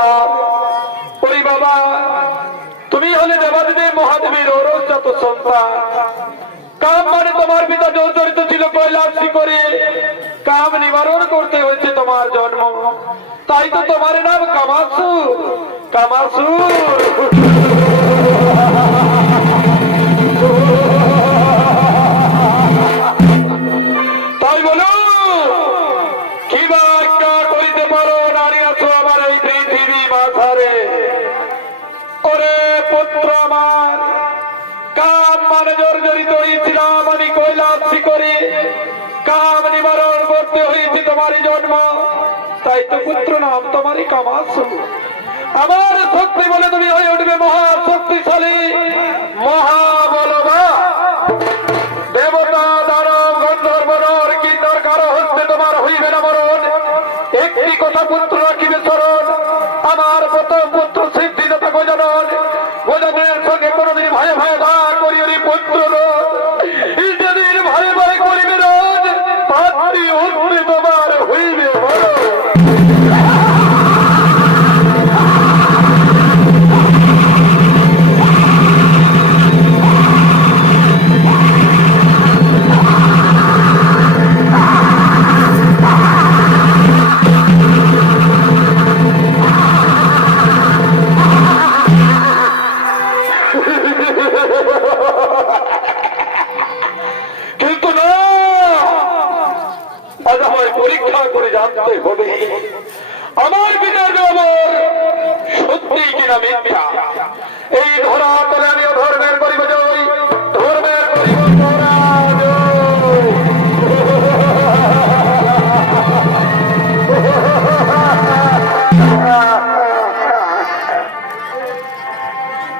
হলো ওই বাবা, তুমি হলে দেবাদেবী মহাদেবীর ওরজাত সন্তান। কাম মানে তোমার পিতা জর্জরিত ছিল কৈলাসী করে কাম নিবারণ করতে হয়েছে তোমার জন্ম। তাই তো তোমার নাম কামাসু কামাসু পুত্র আমার, কাম মানে জর্জরিত হয়েছিলাম আমি কৈলাসী করে। কাম নিবারণ করতে হয়েছে তোমারই জন্ম। তাই তো পুত্র নাম তোমারই আমার শক্তি বলে তুমি হয়ে উঠবে মহা শক্তিশালী মহাবলবা। দেবতা, দানব, গন্ধর্ব নর কিন্নর কারও হস্তে তোমার হইবে না মরণ। একটি কথা পুত্র রাখিবে স্মরণ। আমার পিতার ব্যবহার সত্যি কিনা মিথ্যা? এই ঘোড়ার